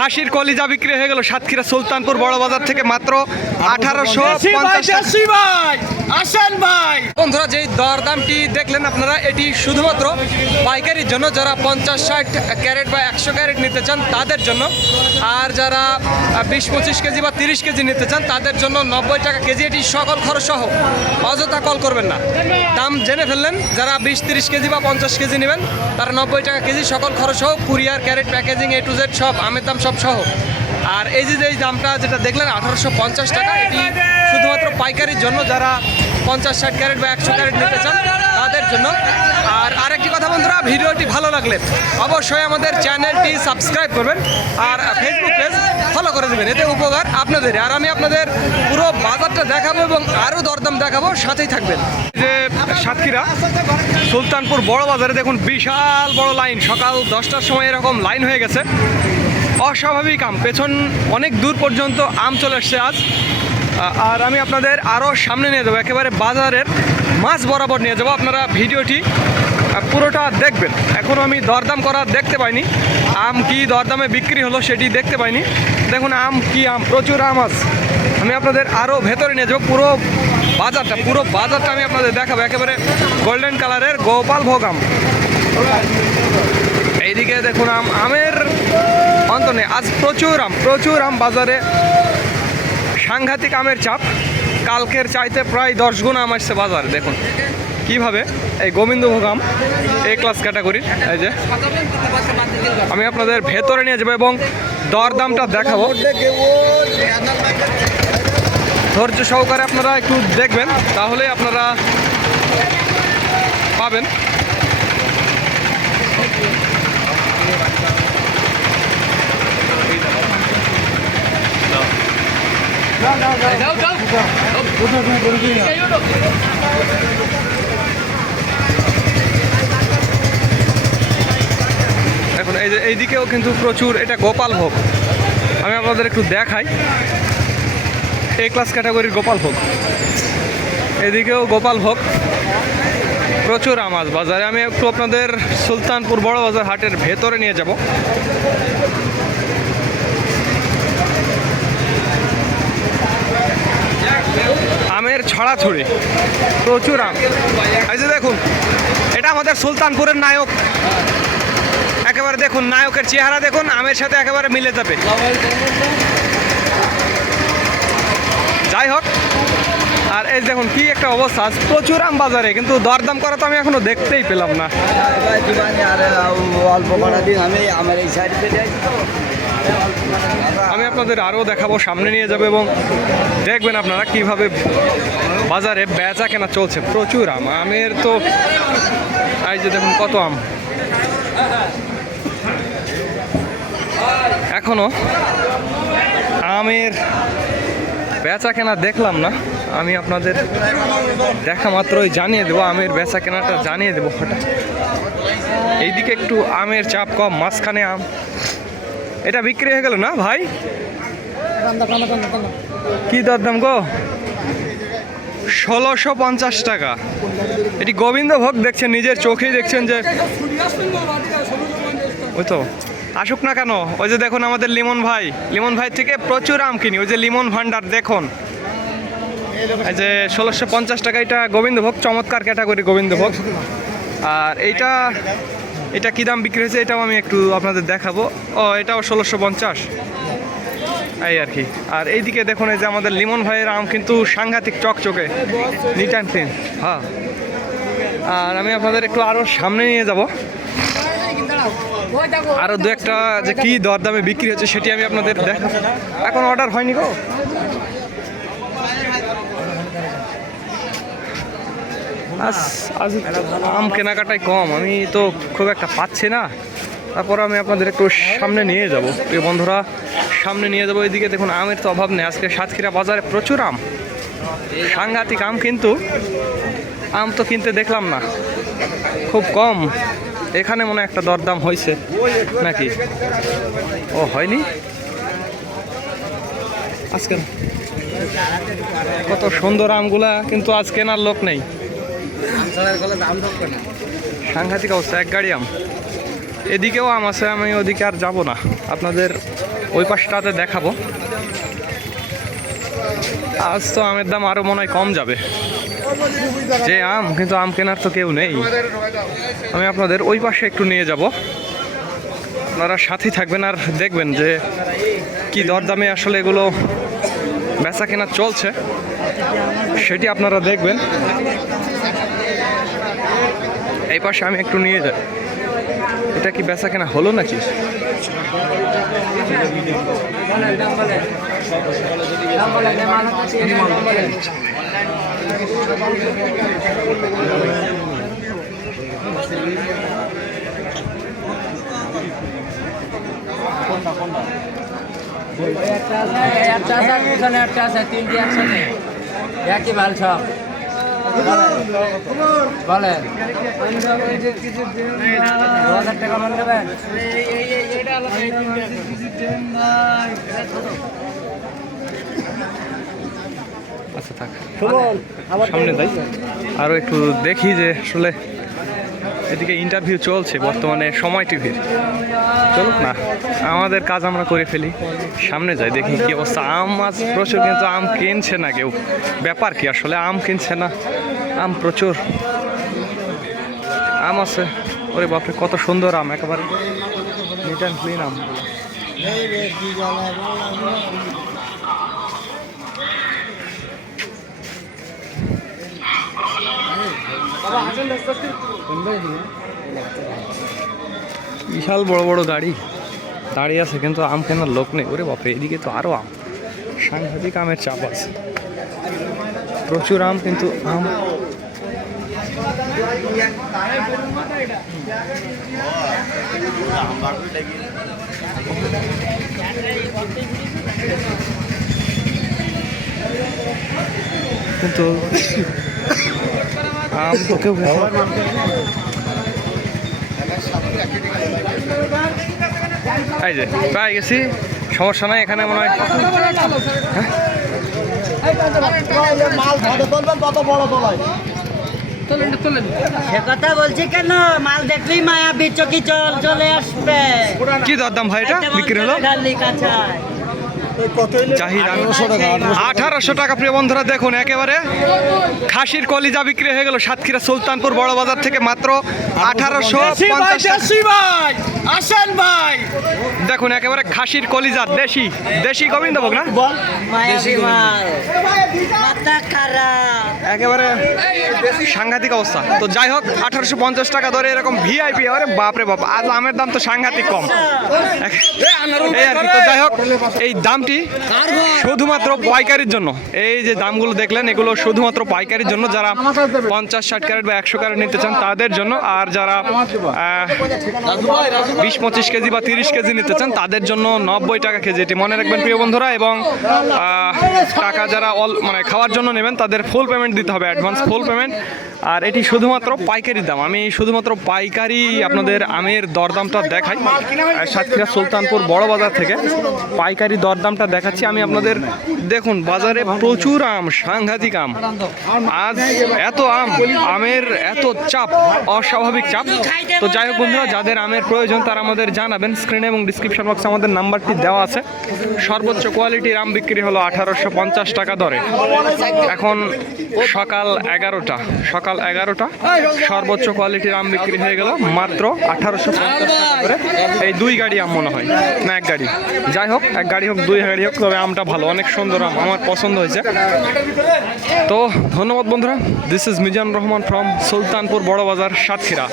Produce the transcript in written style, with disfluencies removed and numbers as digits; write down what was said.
খাসির কলিজা বিক্রি হয়ে গেল সাতক্ষীরা সুলতানপুর বড় বাজার থেকে মাত্র 1850 ভাই আসেন ভাই। বন্ধুরা যেই দরদামটি দেখলেন আপনারা, এটি শুধুমাত্র পাইকারির জন্য, যারা 50-60 ক্যারেট বা 100 ক্যারেট নিতে চান তাদের জন্য। আর যারা 20-25 কেজি বা 30 কেজি নিতে চান তাদের জন্য 90 টাকা কেজি, এটি সকল খরচ সহ। অযথা কল করবেন না, দাম জেনে ফেললেন। যারা 20-30 কেজি বা 50 কেজি নেবেন তারা 90 টাকা কেজি সকল খরচ সহ, কুরিয়ার, ক্যারেট, প্যাকেজিং A to Z সব, আমের দাম সব সহ। আর এই যে এই দামটা যেটা দেখলেন 1850 টাকা, এটি শুধুমাত্র পাইকারির জন্য, যারা 50-60 ক্যারেট বা 100 ক্যারেট নিতে চান তাদের জন্য। আর আরেকটি কথা বন্ধুরা, ভিডিওটি ভালো লাগলে অবশ্যই আমাদের চ্যানেলটি সাবস্ক্রাইব করবেন আর ফেসবুক পেজ ফলো করে দেবেন, এতে উপকার আপনাদের। আর আমি আপনাদের পুরো বাজারটা দেখাবো এবং আরও দরদাম দেখাবো, সাথেই থাকবেন। যে সাতক্ষীরা সুলতানপুর বড় বাজারে দেখুন বিশাল বড় লাইন, সকাল 10টার সময় এরকম লাইন হয়ে গেছে। অস্বাভাবিক আম, পেছন অনেক দূর পর্যন্ত আম চলে আসছে আজ। আর আমি আপনাদের আরও সামনে নিয়ে যাবো, একেবারে বাজারের মাঝ বরাবর নিয়ে যাবো। আপনারা ভিডিওটি পুরোটা দেখবেন। এখনও আমি দরদাম করা দেখতে পাইনি, আম কি দরদামে বিক্রি হলো সেটি দেখতে পাইনি। দেখুন আম কি আম, প্রচুর আম আজ। আমি আপনাদের আরও ভেতরে নিয়ে যাবো, পুরো বাজারটা আমি আপনাদের দেখাবো। একেবারে গোল্ডেন কালারের গোপালভোগ আম। এইদিকে দেখুন আমের অন্ত নেই আজ, প্রচুর আম বাজারে। সাংঘাতিক আমের চাপ, কালকের চাইতে প্রায় 10 গুণ আম আসছে বাজারে। দেখুন কিভাবে এই গোবিন্দভোগ আম A ক্লাস ক্যাটাগরির। এই যে আমি আপনাদের ভেতরে নিয়ে যাবো এবং দরদামটা দেখাবো। ধৈর্য সহকারে আপনারা একটু দেখবেন, তাহলে আপনারা পাবেন। এখন এইদিকেও কিন্তু প্রচুর, এটা গোপালভোগ। আমি আপনাদের একটু দেখাই, A ক্লাস ক্যাটাগরির গোপালভোগ। এদিকেও গোপালভোগ, প্রচুর আম আজ বাজারে। আমি একটু আপনাদের সুলতানপুর বড় বাজার হাটের ভেতরে নিয়ে যাব। আমের ছড়াছড়ি, প্রচুর আম। এই যে দেখুন, এটা আমাদের সুলতানপুরের নায়ক। একেবারে দেখুন নায়কের চেহারা, দেখুন আমের সাথে একেবারে মিলে যাবে। যাই হোক, আর এই দেখুন কি একটা অবস্থা, প্রচুর আম বাজারে, কিন্তু দরদাম করা তো আমি এখনো দেখতেই পেলাম না। আমি আপনাদের আরও দেখাবো, সামনে নিয়ে যাবো এবং দেখবেন আপনারা কিভাবে বাজারে বেচা কেনা চলছে। প্রচুর আম, আমের তো এই যে দেখুন কত আম। এখনো আমের বেচা কেনা দেখলাম না। আমি আপনাদের দেখা মাত্রই জানিয়ে দেবো, আমের বেচা কেনাটা জানিয়ে দেবো হঠাৎ। এইদিকে একটু আমের চাপ কম, মাঝখানে আম। এটা বিক্রি হয়ে গেল না ভাই? কি দরদাম গো? 1650 টাকা। এটি গোবিন্দভোগ, দেখছেন নিজের চোখেই দেখছেন যে, ওই তো আসুক না কেন। ওই যে দেখুন আমাদের লিমন ভাই থেকে প্রচুর আম কিনি। ওই যে লিমন ভান্ডার দেখুন, এই যে 1650 টাকা। এটা গোবিন্দভোগ, চমৎকার ক্যাটাগরি গোবিন্দভোগ। আর এটা কী দাম বিক্রি হয়েছে এটাও আমি একটু আপনাদের দেখাবো। এটাও 1650, এই আর কি। আর এইদিকে দেখুন, এই যে আমাদের লিমন ভাইয়ের আম কিন্তু সাংঘাতিক চকচকে, নিট অ্যান্ড ক্লিন। হ্যাঁ, আর আমি আপনাদের একটু আরও সামনে নিয়ে যাব, আরও দু একটা যে কী দরদামে বিক্রি হচ্ছে সেটি আমি আপনাদের দেখাবো। এখন অর্ডার হয়নি গো। আজ আম কেনাকাটাই কম, আমি তো খুব একটা পাচ্ছি না। তারপর আমি আপনাদের একটু সামনে নিয়ে যাব, প্রিয় বন্ধুরা, সামনে নিয়ে যাবো। এদিকে দেখুন আমের তো অভাব নেই আজকে সাতক্ষীরা বাজারে, প্রচুর আম, সাংঘাতিক আম। কিন্তু আম তো কিনতে দেখলাম না, খুব কম। এখানে মনে একটা দরদাম হয়েছে নাকি? ও হয়নি আজকে। কত সুন্দর আমগুলা, কিন্তু আজ কেনার লোক নেই। সাংঘাতিক অবস্থা, এক গাড়ি আম। এদিকেও আম আছে, আমি ওদিকে আর যাব না, আপনাদের ওই পাশটাতে দেখাবো। আজ তো আমের দাম আরও মনে হয় কম যাবে, যে আম, কিন্তু আম কেনার তো কেউ নেই। আমি আপনাদের ওই পাশে একটু নিয়ে যাব, আপনারা সাথেই থাকবেন আর দেখবেন যে কি দরদামে আসলে এগুলো বেচা কেনা চলছে, সেটি আপনারা দেখবেন। এই পাশে আমি একটু নিয়ে যাই, এটা কি বেচা কেনা হলো নাকি? একই মাল সব বলেন 2000 টাকা মান দেবেন। আচ্ছা থাক, সামনে যাই, আরও একটু দেখি যে আসলে এদিকে ইন্টারভিউ চলছে বর্তমানে সময় টিভির। চলুক না, আমাদের কাজ আমরা করে ফেলি, সামনে যাই, দেখি কি অবস্থা। আম আজ প্রচুর, কিন্তু আম কিনছে না কেউ। ব্যাপার কি আসলে, আম কিনছে না, আম প্রচুর আম আছে। ওরে বাপরে, কত সুন্দর আম, একেবারে নিট অ্যান্ড ক্লিন আম। বিশাল বড় বড় গাড়ি দাঁড়িয়ে আছে, কিন্তু আম কেনার লোক নেই। ওরে বাপরে, এদিকে তো আরো আম, সাংঘাতিক আমের চাপ আছে, প্রচুর আম, কিন্তু আম কিন্তু আম তো কেউ এই যে প্রায় গেছি, সমস্যা নাই, এখানে মনে হয় সে কথা বলছি কেন, মাল দেখলেই মায়া বিচকি চলে আসবে। কি দরদাম ভাই এটা বিক্রি হলো? চাহিদা 1800 টাকা। প্রিয় বন্ধুরা দেখুন, একেবারে খাসির কলিজা বিক্রি হয়ে গেল সাতক্ষীরা সুলতানপুর বড় বাজার থেকে মাত্র 1850। ভাই আসেন ভাই, দেখুন একেবারে খাসির কলিজা, দেশি দেশি গোবিন্দভোগ না, একেবারে সাংঘাতিক অবস্থা। তো যাই হোক, 1850 টাকা ধরে এরকম ভিআইপি। আরে বাপরে বাপ, আজ আমের দাম তো সাংঘাতিক কম, এই আর কি। তো যাই হোক, এই দামটি শুধুমাত্র পাইকারির জন্য। এই যে দামগুলো দেখলেন, এগুলো শুধুমাত্র পাইকারির জন্য, যারা 50-60 ক্যারেট বা 100 ক্যারেট নিতে চান তাদের জন্য, আর যারা 20-25 কেজি বা 30 কেজি নিতে চান তাদের জন্য 90 টাকা কেজি। এটি মনে রাখবেন প্রিয় বন্ধুরা। এবং টাকা যারা মানে খাওয়ার জন্য নেবেন তাদের ফুল পেমেন্ট দিতে হবে, অ্যাডভান্স ফুল পেমেন্ট। আর এটি শুধুমাত্র পাইকারি দাম। আমি শুধুমাত্র পাইকারি আপনাদের আমের দরদামটা দেখাই, সাতক্ষীরা সুলতানপুর বড় বাজার থেকে পাইকারি দরদামটা দেখাচ্ছি আমি আপনাদের। দেখুন বাজারে প্রচুর আম, সাংঘাতিক আম। আজ এত আম, আমের এত চাপ, অস্বাভাবিক চাপ। তো যাই হোক বন্ধুরা, যাদের আমের প্রয়োজন তারা আমাদের জানাবেন, স্ক্রিনে এবং ডিসক্রিপশন বক্সে আমাদের নাম্বারটি দেওয়া আছে। সর্বোচ্চ কোয়ালিটির আম বিক্রি হলো 1850 টাকা দরে। এখন সকাল 11টা, সর্বোচ্চ কোয়ালিটির আম বিক্রি হয়ে গেল মাত্র 1850 টাকা করে। এই 2 গাড়ি আম মনে হয়, না 1 গাড়ি, যাই হোক 1 গাড়ি হোক 2 গাড়ি হোক, তবে আমটা ভালো, অনেক সুন্দর আম, আমার পছন্দ হয়েছে। তো ধন্যবাদ বন্ধুরা, this is Mizanur Rahman from Sultanpur বড় বাজার, সাতক্ষীরা।